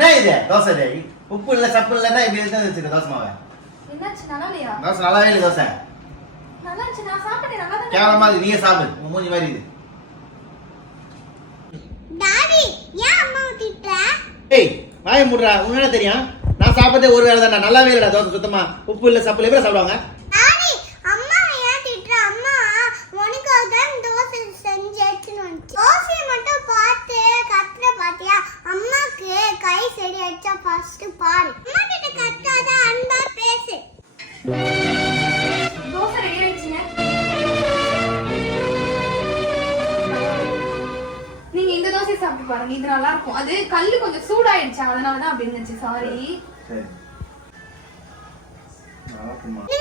என்ன இது தோசை டே உப்பு இல்ல சப்பு இல்லன்னா இப்படி எடுத்து வச்சிருக்க தோசை மாவை என்னாச்சு நல்லா இல்லையா தோசை நல்லாவே இல்லை தோசை நல்லா இருந்துச்சு நான் சாப்பிட்டேன் நல்லா தான் கேவலமா இருக்கு நீயே சாப்பிடு உன் மூஞ்சி மாதிரி இது டாடி ஏன் அம்மாவை திட்டுற ஏய் வாயை மூடுறா உனக்கு என்ன தெரியும் நான் சாப்பிட்டதே ஒரு வேளை தான் நல்லாவே இல்லடா தோசை சுத்தமா உப்பு இல்ல சப்பு இல்ல சாப்பிடுவாங்க டாடி அம்மாவை ஏன் திட்டுற அம்மா உனக்காக தான் தோசை செஞ்சு எடுத்துன்னு வந்துச்சு தோசையை மட்டும் பார்த்து கத்துற பாத்தியா அம்மாக்கு கை சரி அடிச்சா ஃபர்ஸ்ட் பாரு அம்மா கிட்ட கத்தாத அன்பா பேசு தோசை ரெடி ஆயிடுச்சுங்க நீங்க இந்த தோசையை சாப்பிட்டு பாருங்க இது நல்லா இருக்கும் அது கல்லு கொஞ்சம் சூடாயிடுச்சு அதனாலதான் அப்படி இருந்துச்சு சாரி சரி நல்லா இருக்குமா நீ